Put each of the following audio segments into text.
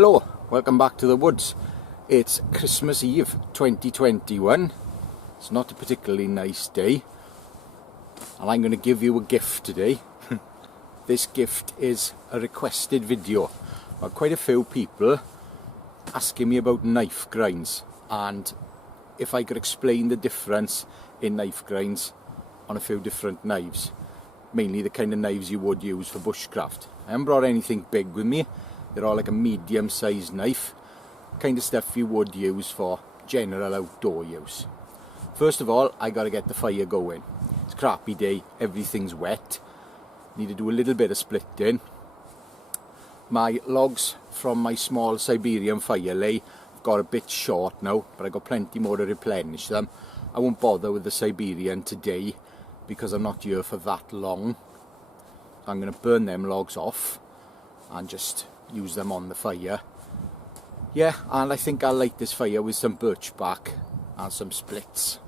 Hello, welcome back to the woods. It's Christmas Eve 2021. It's not a particularly nice day, and I'm going to give you a gift today. This gift is a requested video. Quite a few people asking me about knife grinds and if I could explain the difference in knife grinds on a few different knives, mainly the kind of knives you would use for bushcraft. I haven't brought anything big with me. They're all like a medium sized knife, kind of stuff you would use for general outdoor use. First of all, I gotta get the fire going. It's a crappy day, everything's wet. Need to do a little bit of splitting. My logs from my small Siberian fire lay have got a bit short now, but I've got plenty more to replenish them. I won't bother with the Siberian today because I'm not here for that long. I'm going to burn them logs off and just use them on the fire. Yeah, and I think I'll light this fire with some birch bark and some splits.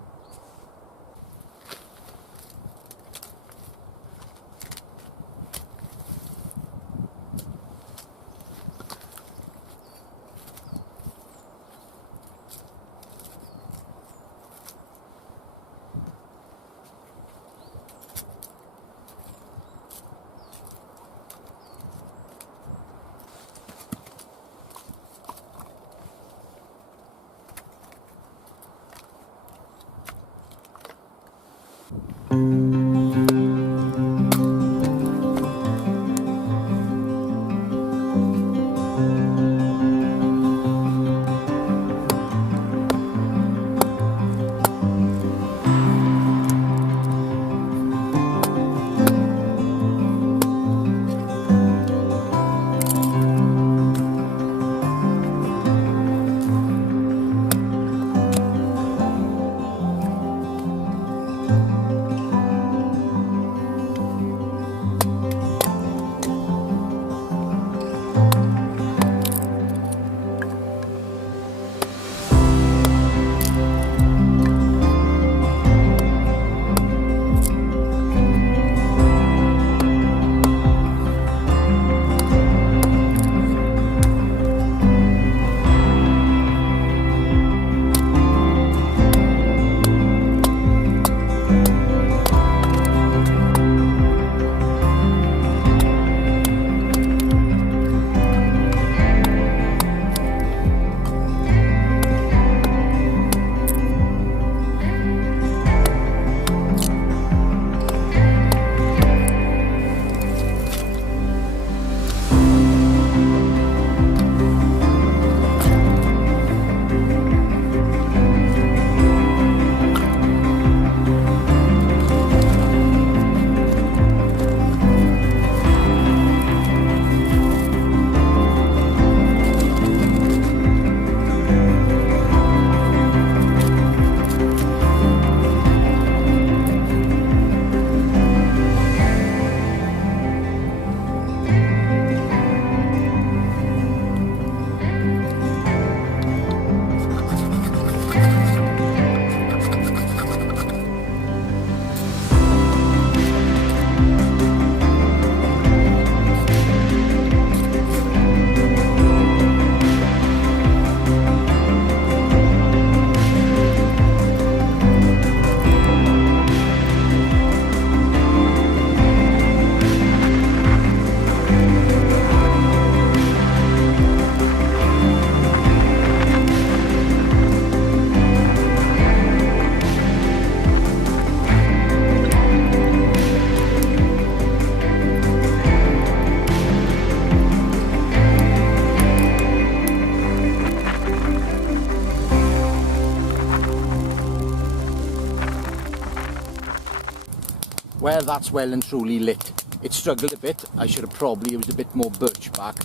Well, that's well and truly lit. It struggled a bit. I should have probably used a bit more birch bark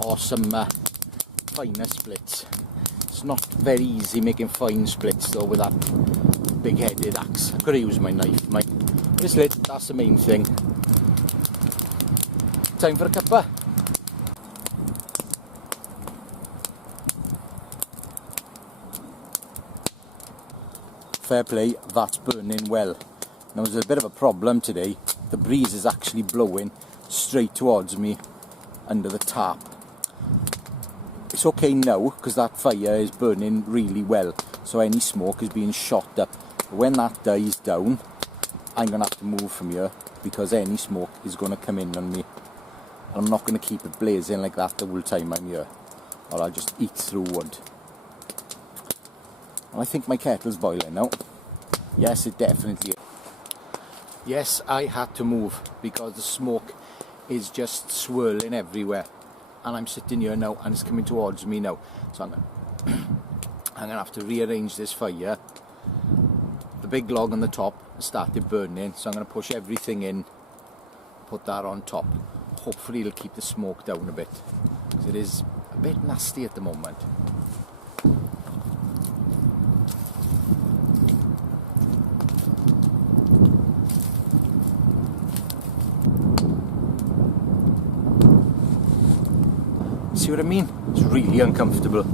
or some finer splits. It's not very easy making fine splits though with that big-headed axe. I've got to use my knife, but it's lit, that's the main thing. Time for a cuppa. Fair play, that's burning well. Now there's a bit of a problem today. The breeze is actually blowing straight towards me under the tarp. It's okay now because that fire is burning really well, so any smoke is being shot up. But when that dies down, I'm going to have to move from here because any smoke is going to come in on me. And I'm not going to keep it blazing like that the whole time I'm here, or I'll just eat through wood. And I think my kettle's boiling now. Yes, it definitely is. Yes, I had to move because the smoke is just swirling everywhere. And I'm sitting here now and it's coming towards me now. So I'm going to have to rearrange this fire. The big log on the top started burning, so I'm going to push everything in, put that on top. Hopefully it'll keep the smoke down a bit, because it is a bit nasty at the moment. See what I mean? It's really uncomfortable.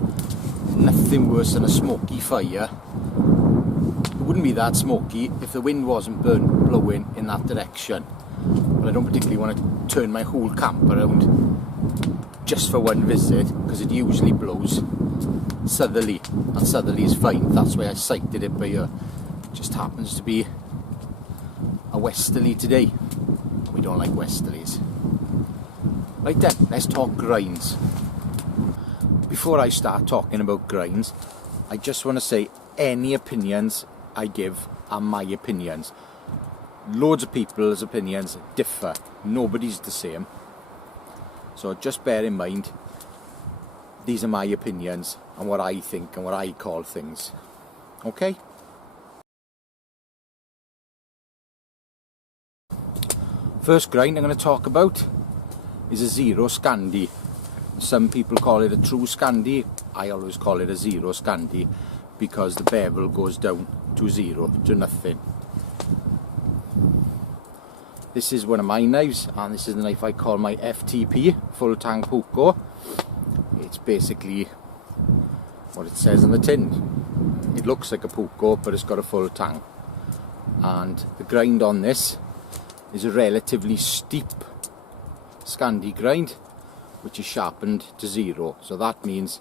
Nothing worse than a smoky fire. It wouldn't be that smoky if the wind wasn't blowing in that direction. But I don't particularly want to turn my whole camp around just for one visit, because it usually blows southerly, and southerly is fine. That's why I sighted it by here. It just happens to be a westerly today. We don't like westerlies. Right then, let's talk grinds. Before I start talking about grinds, I just want to say any opinions I give are my opinions. Loads of people's opinions differ. Nobody's the same. So just bear in mind, these are my opinions and what I think and what I call things. Okay? First grind I'm going to talk about is a zero Scandi. Some people call it a true Scandi. I always call it a zero Scandi because the bevel goes down to zero, to nothing. This is one of my knives, and this is the knife I call my FTP, full tang puko. It's basically what it says on the tin. It looks like a puko, but it's got a full tang. And the grind on this is a relatively steep Scandi grind, which is sharpened to zero. So that means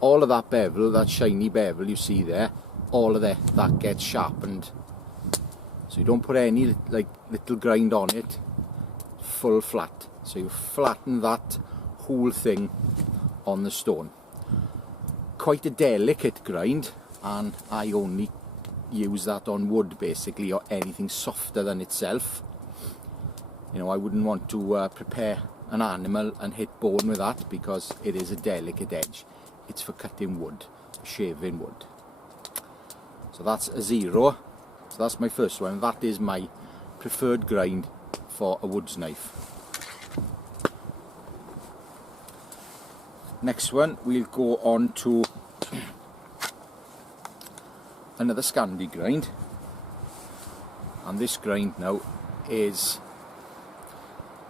all of that bevel, that shiny bevel you see there, all of that gets sharpened. So you don't put any like little grind on it, full flat. So you flatten that whole thing on the stone. Quite a delicate grind, and I only use that on wood basically, or anything softer than itself. You know, I wouldn't want to prepare an animal and hit bone with that because it is a delicate edge. It's for cutting wood, shaving wood. So that's a zero. So that's my first one. That is my preferred grind for a woods knife. Next one, we'll go on to another Scandi grind. And this grind now is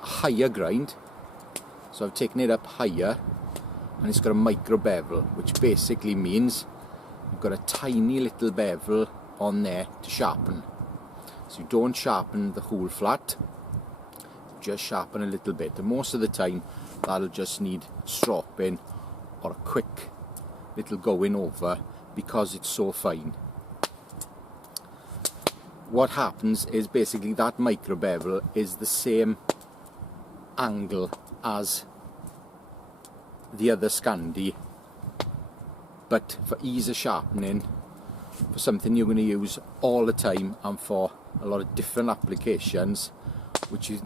a higher grind. So I've taken it up higher, and it's got a micro bevel, which basically means you've got a tiny little bevel on there to sharpen. So you don't sharpen the whole flat, just sharpen a little bit. And most of the time that'll just need stropping or a quick little going over because it's so fine. What happens is basically that micro bevel is the same angle as the other Scandi, but for ease of sharpening, for something you're going to use all the time and for a lot of different applications, which you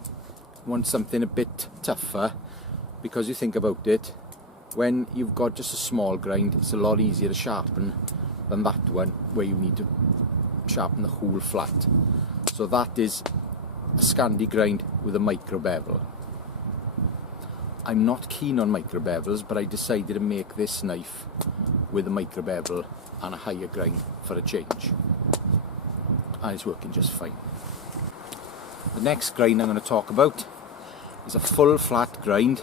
want something a bit tougher, because you think about it, when you've got just a small grind, it's a lot easier to sharpen than that one where you need to sharpen the whole flat. So that is a Scandi grind with a micro bevel. I'm not keen on micro bevels, but I decided to make this knife with a micro bevel and a higher grind for a change, and it's working just fine. The next grind I'm going to talk about is a full flat grind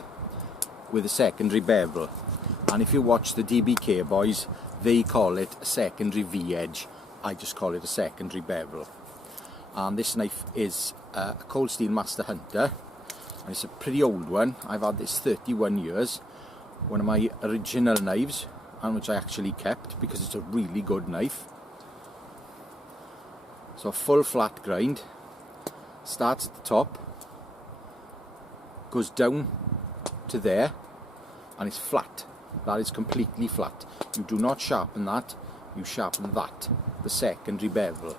with a secondary bevel, and if you watch the DBK boys, they call it a secondary V-edge. I just call it a secondary bevel. And this knife is a Cold Steel Master Hunter, and it's a pretty old one. I've had this 31 years, one of my original knives, and which I actually kept because it's a really good knife. So a full flat grind, starts at the top, goes down to there, and it's flat. That is completely flat. You do not sharpen that, you sharpen that, the secondary bevel.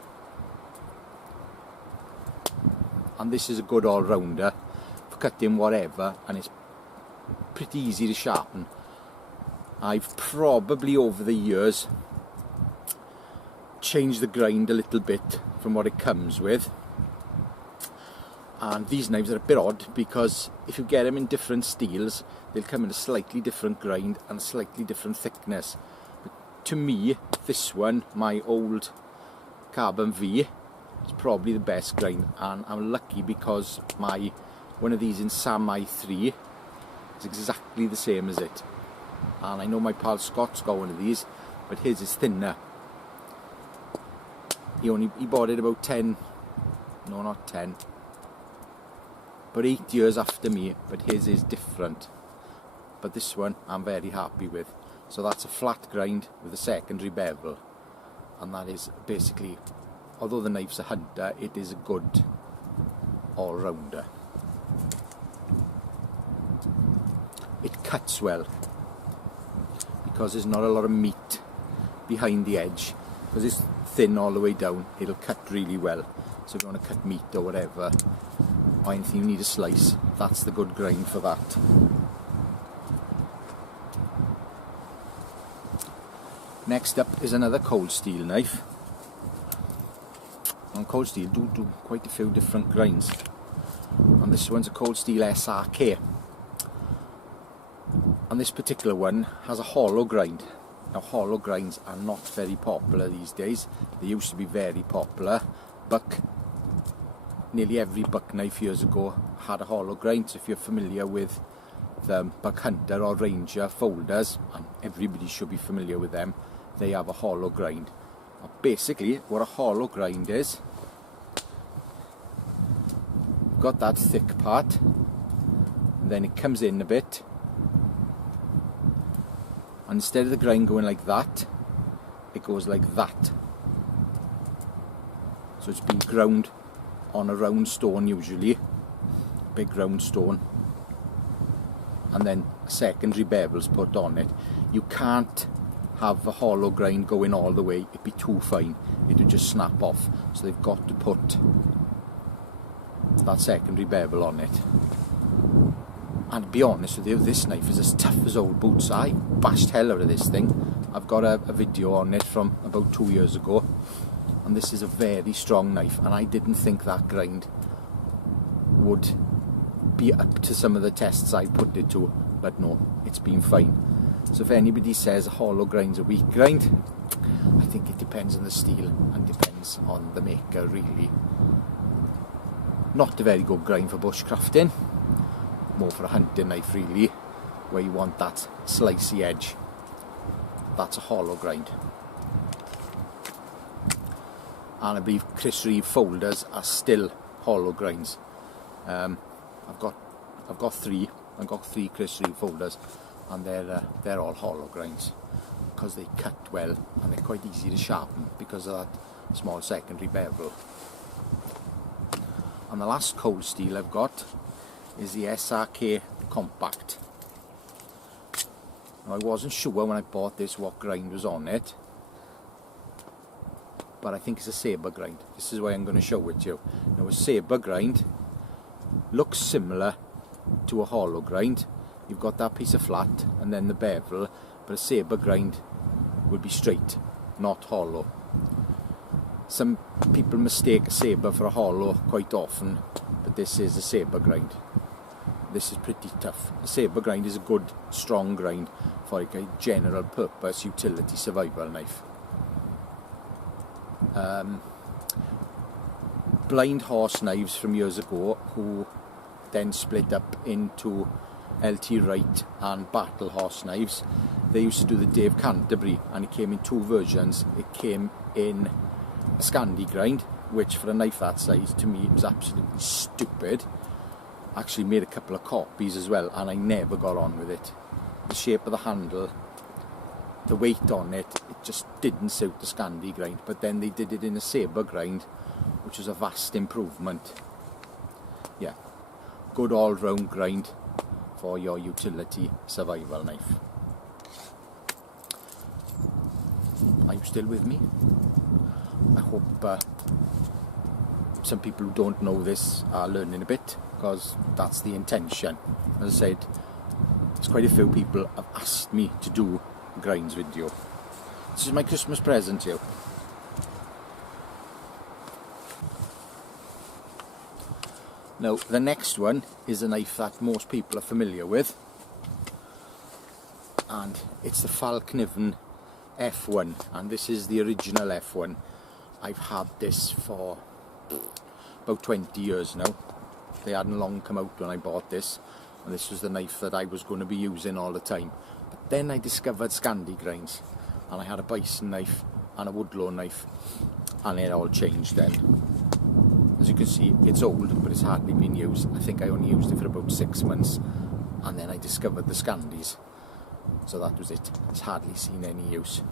And this is a good all-rounder for cutting whatever, and it's pretty easy to sharpen. I've probably over the years changed the grind a little bit from what it comes with. And these knives are a bit odd because if you get them in different steels, they'll come in a slightly different grind and a slightly different thickness. But to me, this one, my old Carbon V, is probably the best grind, and I'm lucky because one of these in Sam i3 is exactly the same as it. And I know my pal Scott's got one of these, but his is thinner. He bought it about 8 years after me, but his is different. But this one I'm very happy with. So that's a flat grind with a secondary bevel, and that is basically, although the knife's a hunter, it is a good all-rounder. It cuts well because there's not a lot of meat behind the edge. Because it's thin all the way down, it'll cut really well. So if you want to cut meat or whatever, or anything you need a slice, that's the good grind for that. Next up is another cold steel knife. And cold steel do quite a few different grinds. And this one's a cold steel SRK. And this particular one has a hollow grind. Now, hollow grinds are not very popular these days. They used to be very popular. Nearly every buck knife years ago had a hollow grind. So if you're familiar with the buck hunter or ranger folders, and everybody should be familiar with them, they have a hollow grind. Now, basically, what a hollow grind is, you've got that thick part, and then it comes in a bit. And instead of the grind going like that, it goes like that. So it's been ground on a round stone usually, big round stone, and then a secondary bevel's put on it. You can't have a hollow grind going all the way, it'd be too fine, it would just snap off. So they've got to put that secondary bevel on it. And to be honest with you, this knife is as tough as old boots. I bashed hell out of this thing. I've got a video on it from about 2 years ago, and this is a very strong knife, and I didn't think that grind would be up to some of the tests I put it to, but no, it's been fine. So if anybody says a hollow grind's a weak grind, I think it depends on the steel and depends on the maker really. Not a very good grind for bushcrafting. More for a hunting knife really, where you want that slicey edge. That's a hollow grind. And I believe Chris Reeve folders are still hollow grinds. I've got three Chris Reeve folders, and they're all hollow grinds because they cut well and they're quite easy to sharpen because of that small secondary bevel. And the last cold steel I've got is the SRK Compact. Now, I wasn't sure when I bought this what grind was on it, but I think it's a Saber grind. This is why I'm going to show it to you. Now, a Saber grind looks similar to a hollow grind. You've got that piece of flat and then the bevel, but a Saber grind will be straight, not hollow. Some people mistake a Saber for a hollow quite often, but this is a Saber grind. This is pretty tough. A Saber grind is a good, strong grind for like a general purpose utility survival knife. Blind horse knives from years ago, who then split up into LT Wright and Battle horse knives. They used to do the Dave Canterbury, and it came in two versions. It came in a Scandi grind, which for a knife that size, to me, it was absolutely stupid. Actually made a couple of copies as well, and I never got on with it. the shape of the handle, the weight on it, it just didn't suit the Scandi grind. But then they did it in a Saber grind, which was a vast improvement. Yeah, good all-round grind for your utility survival knife. Are you still with me? I hope some people who don't know this are learning a bit, because that's the intention. As I said, there's quite a few people have asked me to do a grinds video. This is my Christmas present to you. Now, the next one is a knife that most people are familiar with, and it's the Falkniven F1, and this is the original F1. I've had this for about 20 years now. They hadn't long come out when I bought this, and this was the knife that I was going to be using all the time. But then I discovered Scandi grinds, and I had a bison knife and a woodlawn knife, and it all changed then. As you can see, it's old, but it's hardly been used. I think I only used it for about 6 months, and then I discovered the Scandis. So that was it. It's hardly seen any use.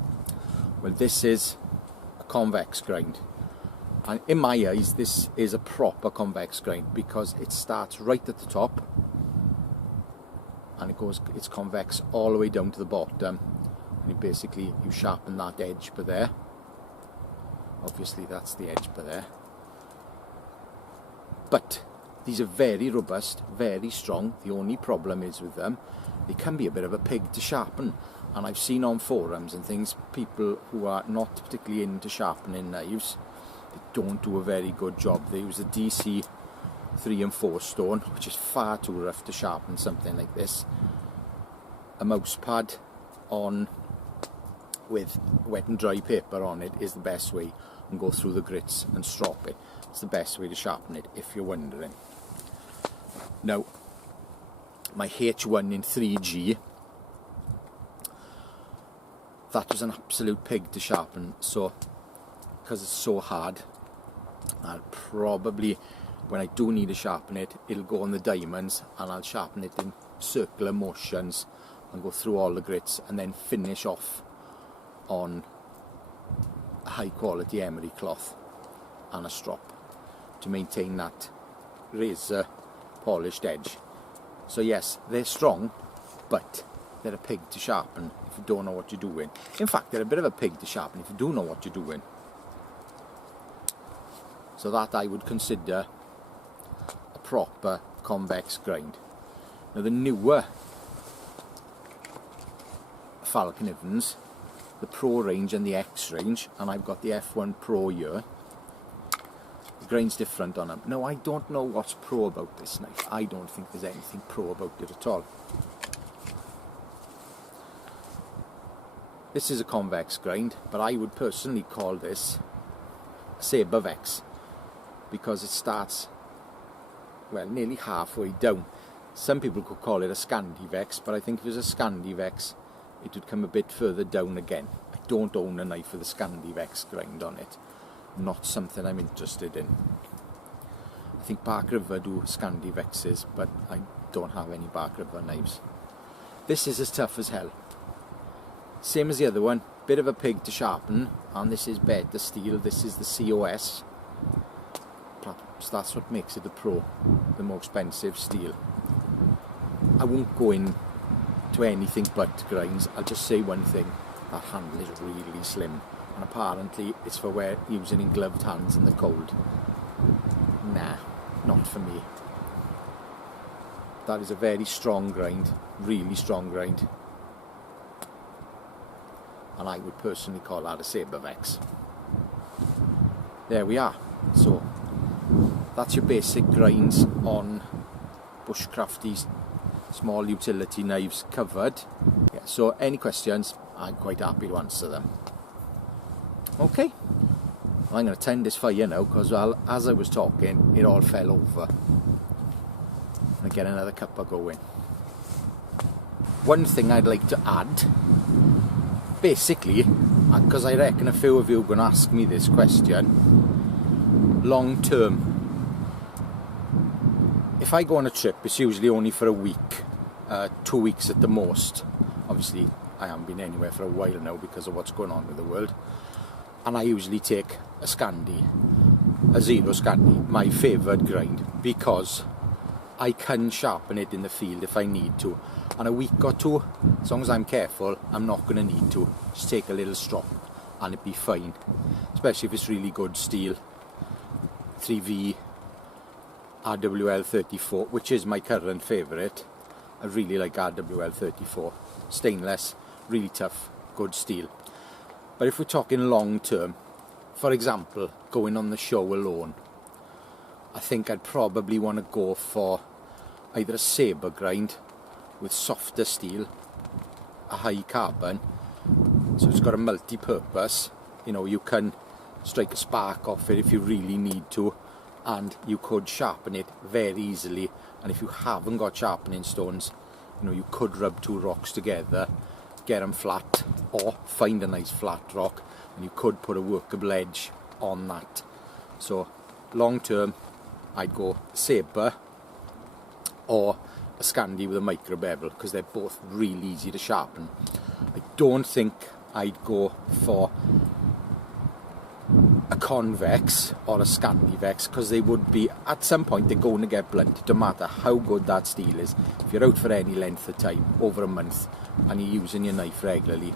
Well, this is a Convex grind. And in my eyes, this is a proper Convex grind, because it starts right at the top, and it's convex all the way down to the bottom. And you sharpen that edge by there. Obviously, that's the edge by there. But these are very robust, very strong. The only problem is with them, they can be a bit of a pig to sharpen. And I've seen on forums and things, people who are not particularly into sharpening knives, they don't do a very good job. They use a DC 3 and 4 stone, which is far too rough to sharpen something like this. A mouse pad on with wet and dry paper on it is the best way, and go through the grits and strop it. It's the best way to sharpen it, if you're wondering. Now, my H1 in 3G, that was an absolute pig to sharpen. So, because it's so hard, I'll probably, when I do need to sharpen it, it'll go on the diamonds, and I'll sharpen it in circular motions and go through all the grits, and then finish off on a high quality emery cloth and a strop to maintain that razor polished edge. So yes, they're strong, but they're a pig to sharpen if you don't know what you're doing. In fact, they're a bit of a pig to sharpen if you do know what you're doing. So that I would consider a proper Convex grind. Now the newer Falknivens, the Pro range and the X range, and I've got the F1 Pro here, the grind's different on them. Now I don't know what's pro about this knife. I don't think there's anything pro about it at all. This is a Convex grind, but I would personally call this a Sabervex, because it starts, well, nearly halfway down. Some people could call it a Scandivex, but I think if it was a Scandivex, it would come a bit further down again. I don't own a knife with a Scandivex grind on it. Not something I'm interested in. I think Bark River do Scandivexes, but I don't have any Bark River knives. This is as tough as hell. Same as the other one, bit of a pig to sharpen, and this is better steel. This is the COS. Perhaps that's what makes it a pro, the more expensive steel. I won't go in to anything but grinds. I'll just say one thing: that handle is really slim, and apparently it's for using in gloved hands in the cold. Nah, not for me. That is a very strong grind, really strong grind, and I would personally call that a Sabervex. There we are. So that's your basic grinds on Bushcraft small utility knives covered. Yeah, so any questions, I'm quite happy to answer them. Okay, well, I'm going to tend this fire now, because, well, as I was talking, it all fell over. I'm going to get another cuppa going. One thing I'd like to add, basically, because I reckon a few of you are going to ask me this question, long term. If I go on a trip, it's usually only for a week, 2 weeks at the most, obviously I haven't been anywhere for a while now because of what's going on with the world. And I usually take a Scandi, a 0 Scandi, my favourite grind, because I can sharpen it in the field if I need to. And a week or two, as long as I'm careful, I'm not going to need to. Just take a little strop and it'd be fine. Especially if it's really good steel. 3V RWL 34, which is my current favourite. I really like RWL 34. Stainless, really tough, good steel. But if we're talking long term, for example, going on the show alone, I think I'd probably want to go for either a Saber grind with softer steel, a high carbon, so it's got a multi-purpose. You know, you can strike a spark off it if you really need to, and you could sharpen it very easily. And if you haven't got sharpening stones, you know, you could rub 2 rocks together, get them flat, or find a nice flat rock, and you could put a workable edge on that. So long term, I'd go Saber or a Scandi with a micro bevel, because they're both really easy to sharpen. I don't think I'd go for a Convex or a Sabervex, because they would be, at some point they're going to get blunt, no matter how good that steel is. If you're out for any length of time, over a month, and you're using your knife regularly,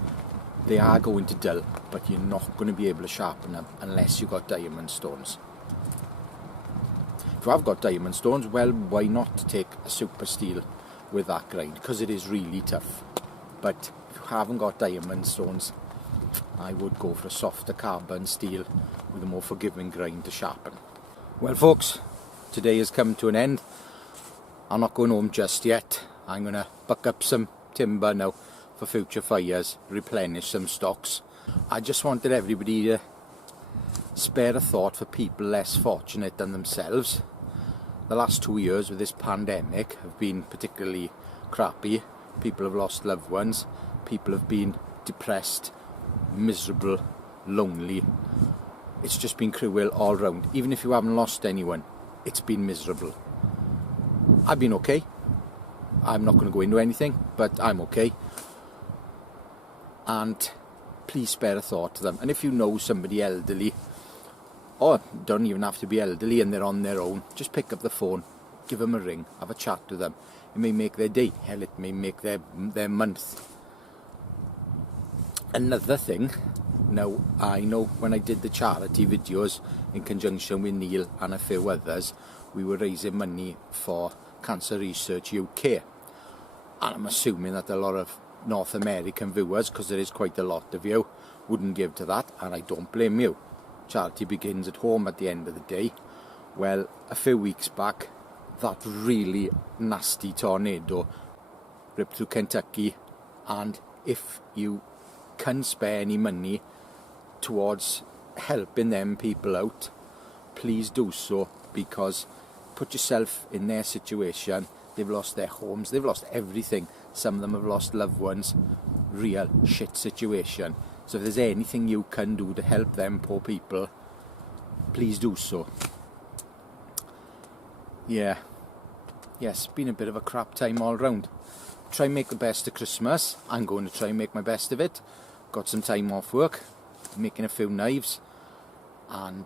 they are going to dull, but you're not going to be able to sharpen them unless you've got diamond stones. If you have got diamond stones, well, why not take a super steel with that grind, because it is really tough. But if you haven't got diamond stones, I would go for a softer carbon steel with a more forgiving grind to sharpen. Well folks, today has come to an end. I'm not going home just yet. I'm going to buck up some timber now for future fires, replenish some stocks. I just wanted everybody to spare a thought for people less fortunate than themselves. The last 2 years with this pandemic have been particularly crappy. People have lost loved ones, people have been depressed, miserable, lonely. It's just been cruel all round. Even if you haven't lost anyone, it's been miserable. I've been okay. I'm not going to go into anything, but I'm okay. And please spare a thought to them. And if you know somebody elderly, or don't even have to be elderly and they're on their own, just pick up the phone, give them a ring, have a chat to them. It may make their day, hell, it may make their month. Another thing, now I know when I did the charity videos in conjunction with Neil and a few others, we were raising money for Cancer Research UK. And I'm assuming that a lot of North American viewers, because there is quite a lot of you, wouldn't give to that, and I don't blame you. Charity begins at home at the end of the day. Well, a few weeks back, that really nasty tornado ripped through Kentucky, and if you can spare any money towards helping them people out, please do so, because put yourself in their situation. They've lost their homes, they've lost everything. Some of them have lost loved ones. Real shit situation. So if there's anything you can do to help them poor people, please do so. Yeah, yes, been a bit of a crap time all round. Try and make the best of Christmas. I'm going to try and make my best of it. Got some time off work, making a few knives, and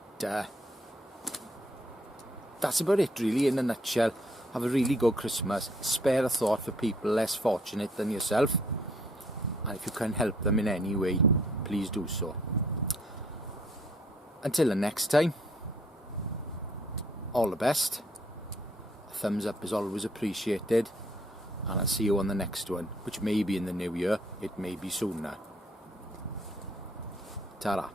that's about it really in a nutshell. Have a really good Christmas. Spare a thought for people less fortunate than yourself, and if you can help them in any way, please do so. Until the next time, all the best. A thumbs up is always appreciated, and I'll see you on the next one, which may be in the new year, it may be sooner. Ta-ra.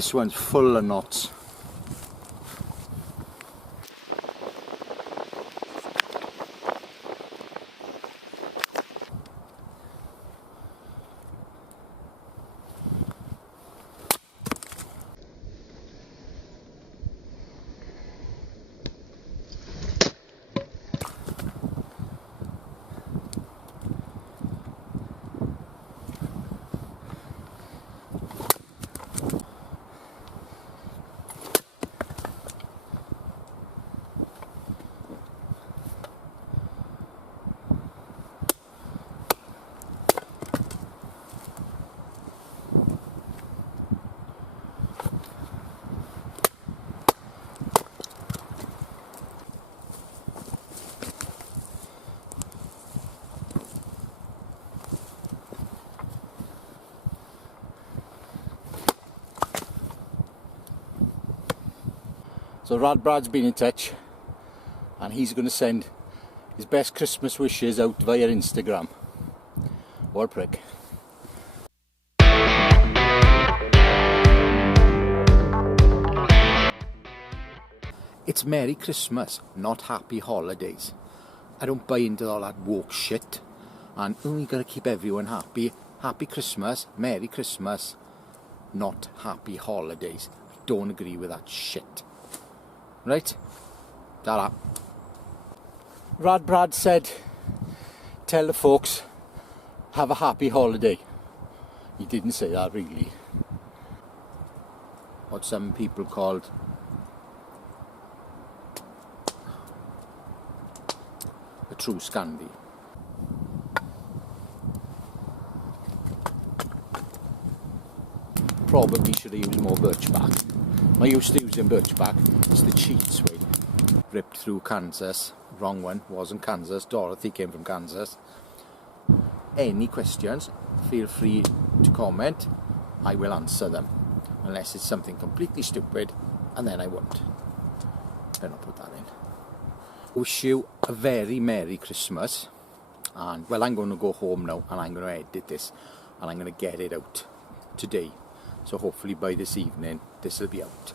This one's full of knots. So Brad's been in touch and he's going to send his best Christmas wishes out via Instagram. What a prick. It's Merry Christmas, not Happy Holidays. I don't buy into all that woke shit. And you gotta keep everyone happy. Happy Christmas, Merry Christmas, not Happy Holidays. I don't agree with that shit. Right? Ta-da. Brad said, tell the folks, have a happy holiday. He didn't say that really. What some people called a true Scandi. Probably should have used more birch bark. I'm used to using birch bark. It's the cheats way. Ripped through Kansas. Wrong one, wasn't Kansas. Dorothy came from Kansas. Any questions, feel free to comment. I will answer them. Unless it's something completely stupid, and then I won't. Then I'll put that in. Wish you a very Merry Christmas. And well, I'm going to go home now and I'm going to edit this and I'm going to get it out today. So hopefully by this evening this will be out.